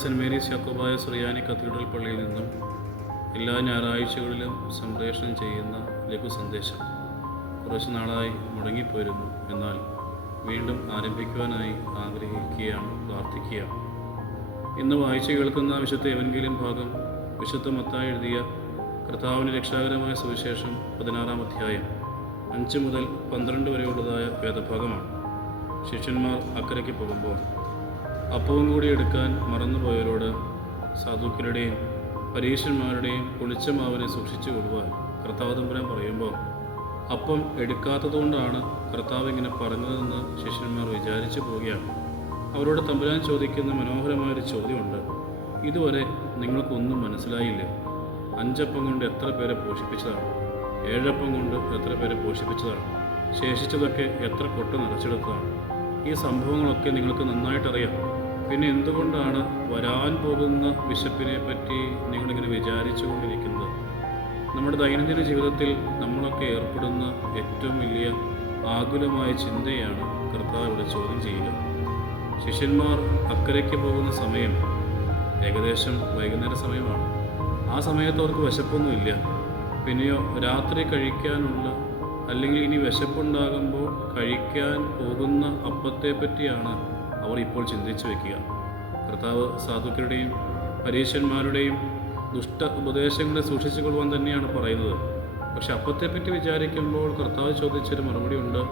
Cent Mary's Yakobaya സുറിയാനി cathedral പള്ളിയിൽ നിന്നും എല്ലാ ഞായറാഴ്ചകളിലും സംപ്രേഷണം ചെയ്യുന്ന ലഘു സന്ദേശം കുറച്ച് നാളായി മുടങ്ങിപ്പോയിരുന്നു. എന്നാൽ വീണ്ടും ആരംഭിക്കുവാനായി ആഗ്രഹിക്കുകയാണ്, പ്രാർത്ഥിക്കുകയാണ്. ഇന്ന് വായിച്ചു കേൾക്കുന്ന വിശുദ്ധ എവൻഗേലിയൻ ഭാഗം വിശുദ്ധ മത്തായി എഴുതിയ കർത്താവിന് രക്ഷാകരമായ സുവിശേഷം 16-ാം അധ്യായം 5 മുതൽ 12 വരെയുള്ളതായ വേദഭാഗമാണ്. ശിഷ്യന്മാർ അക്കരയ്ക്ക് പോകുമ്പോൾ അപ്പവും കൂടി എടുക്കാൻ മറന്നുപോയവരോട് സാധുക്കളുടെയും പരീശന്മാരുടെയും പുളിച്ച മാവിനെ സൂക്ഷിച്ചു കൊള്ളുവാൻ കർത്താവ് തമ്പുരാൻ പറയുമ്പോൾ അപ്പം എടുക്കാത്തതുകൊണ്ടാണ് കർത്താവ് ഇങ്ങനെ പറഞ്ഞതെന്ന് ശിഷ്യന്മാർ വിചാരിച്ചു പോവുകയാണ്. അവരോട് തമ്പുരാൻ ചോദിക്കുന്ന മനോഹരമായൊരു ചോദ്യമുണ്ട്. ഇതുവരെ നിങ്ങൾക്കൊന്നും മനസ്സിലായില്ലേ? 5 അപ്പം കൊണ്ട് എത്ര പേരെ പോഷിപ്പിച്ചതാണ്? 7 അപ്പം കൊണ്ട് എത്ര പേരെ പോഷിപ്പിച്ചതാണ്? ശേഷിച്ചതൊക്കെ എത്ര കൊട്ട് നിറച്ചെടുത്തതാണ്? ഈ സംഭവങ്ങളൊക്കെ നിങ്ങൾക്ക് നന്നായിട്ടറിയാം. പിന്നെ എന്തുകൊണ്ടാണ് വരാൻ പോകുന്ന വിശപ്പിനെ പറ്റി നിങ്ങളിങ്ങനെ വിചാരിച്ചു കൊണ്ടിരിക്കുന്നത്? നമ്മുടെ ദൈനംദിന ജീവിതത്തിൽ നമ്മളൊക്കെ ഏർപ്പെടുന്ന ഏറ്റവും വലിയ ആകുലമായ ചിന്തയാണ് കർത്താവ് ഇവിടെ ചോദ്യം ചെയ്യുക. ശിഷ്യന്മാർ അക്കരയ്ക്ക് പോകുന്ന സമയം ഏകദേശം വൈകുന്നേര സമയമാണ്. ആ സമയത്ത് അവർക്ക് വിശപ്പൊന്നുമില്ല. പിന്നെയോ രാത്രി കഴിക്കാനുള്ള അല്ലെങ്കിൽ ഇനി വിശപ്പുണ്ടാകുമ്പോൾ കഴിക്കാൻ പോകുന്ന അപ്പത്തെ പറ്റിയാണ് അവർ ഇപ്പോൾ ചിന്തിച്ചു വയ്ക്കുക. കർത്താവ് സാധുക്കളുടെയും പരീശന്മാരുടെയും ദുഷ്ട ഉപദേശങ്ങളെ സൂക്ഷിച്ചു കൊള്ളുവാൻ തന്നെയാണ് പറയുന്നത്. പക്ഷെ അപ്പത്തെപ്പറ്റി വിചാരിക്കുമ്പോൾ കർത്താവ് ചോദിച്ചൊരു മറുപടി ഉണ്ട്.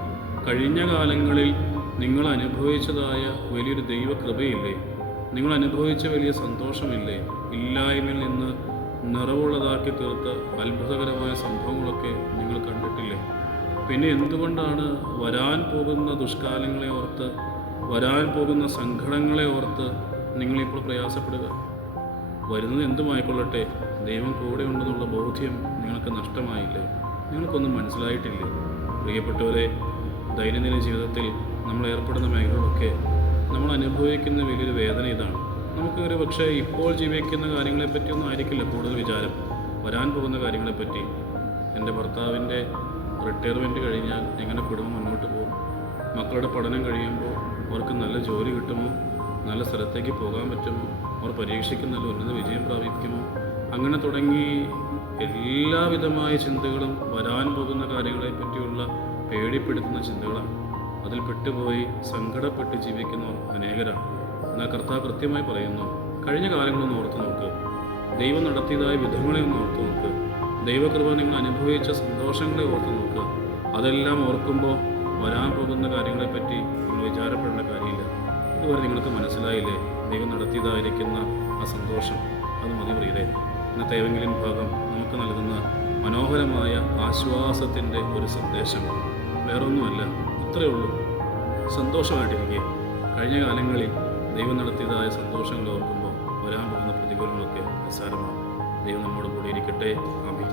കഴിഞ്ഞ കാലങ്ങളിൽ നിങ്ങൾ അനുഭവിച്ചതായ വലിയൊരു ദൈവകൃപയില്ലേ? നിങ്ങൾ അനുഭവിച്ച വലിയ സന്തോഷമില്ലേ? ഇല്ലായ്മയിൽ നിന്ന് നിറവുള്ളതാക്കി തീർത്ത അത്ഭുതകരമായ സംഭവങ്ങളൊക്കെ നിങ്ങൾ കണ്ടിട്ടില്ലേ? പിന്നെ എന്തുകൊണ്ടാണ് വരാൻ പോകുന്ന ദുഷ്കാലങ്ങളെ ഓർത്ത്, വരാൻ പോകുന്ന സങ്കടങ്ങളെ ഓർത്ത് നിങ്ങളിപ്പോൾ പ്രയാസപ്പെടുക? വരുന്നത് എന്തുമായിക്കൊള്ളട്ടെ, ദൈവം കൂടെ ഉണ്ടെന്നുള്ള ബോധ്യം നിങ്ങൾക്ക് നഷ്ടമായില്ലേ? നിങ്ങൾക്കൊന്നും മനസ്സിലായിട്ടില്ലേ? പ്രിയപ്പെട്ടവരെ, ദൈനംദിന ജീവിതത്തിൽ നമ്മൾ ഏർപ്പെടുന്ന മേഖലകളൊക്കെ നമ്മൾ അനുഭവിക്കുന്ന വലിയൊരു വേദന ഇതാണ്. നമുക്കൊരു പക്ഷേ ഇപ്പോൾ ജീവിക്കുന്ന കാര്യങ്ങളെപ്പറ്റിയൊന്നും ആയിരിക്കില്ല കൂടുതൽ വിചാരം, വരാൻ പോകുന്ന കാര്യങ്ങളെപ്പറ്റി. എൻ്റെ ഭർത്താവിൻ്റെ റിട്ടയർമെൻറ്റ് കഴിഞ്ഞാൽ എങ്ങനെ കുടുംബം മുന്നോട്ട് പോകും? മക്കളുടെ പഠനം കഴിയുമ്പോൾ അവർക്ക് നല്ല ജോലി കിട്ടുമോ? നല്ല സ്ഥലത്തേക്ക് പോകാൻ പറ്റുമോ? അവർ പരീക്ഷയ്ക്ക് നല്ല ഉന്നത വിജയം പ്രാപിക്കുമോ? അങ്ങനെ തുടങ്ങി എല്ലാവിധമായ ചിന്തകളും വരാൻ പോകുന്ന കാര്യങ്ങളെ പറ്റിയുള്ള പേടിപ്പെടുത്തുന്ന ചിന്തകളാണ്. അതിൽ പെട്ടുപോയി സങ്കടപ്പെട്ട് ജീവിക്കുന്നവർ അനേകരാണ്. എന്നാൽ കർത്താവ് കൃത്യമായി പറയുന്നു, കഴിഞ്ഞ കാലങ്ങളൊന്ന് ഓർത്ത് നോക്ക്, ദൈവം നടത്തിയതായ വിധങ്ങളെ ഒന്ന് ഓർത്ത് നോക്ക്, ദൈവകൃപ നിങ്ങൾ അനുഭവിച്ച സന്തോഷങ്ങളെ ഓർത്ത് നോക്കുക. അതെല്ലാം ഓർക്കുമ്പോൾ വരാൻ പോകുന്ന കാര്യങ്ങളെപ്പറ്റി നിങ്ങൾ വിചാരപ്പെടേണ്ട കാര്യമില്ല. ഇതുവരെ നിങ്ങൾക്ക് മനസ്സിലായില്ലേ ദൈവം നടത്തിയതായിരിക്കുന്ന ആ സന്തോഷം? അത് മതി പ്രിയരെ. ഇന്നത്തെ ഏതെങ്കിലും ഭാഗം നമുക്ക് നൽകുന്ന മനോഹരമായ ആശ്വാസത്തിൻ്റെ ഒരു സന്ദേശം. വേറൊന്നുമല്ല, ഇത്രയേ ഉള്ളൂ. സന്തോഷമായിട്ടിരിക്കുക. കഴിഞ്ഞ കാലങ്ങളിൽ ദൈവം നടത്തിയതായ സന്തോഷങ്ങൾ ഓർക്കുമ്പോൾ വരാൻ പോകുന്ന പ്രതികൂലങ്ങളൊക്കെ നിസ്സാരമാണ്. ദൈവം നമ്മോട് കൂടി ഇരിക്കട്ടെ. ആമേൻ.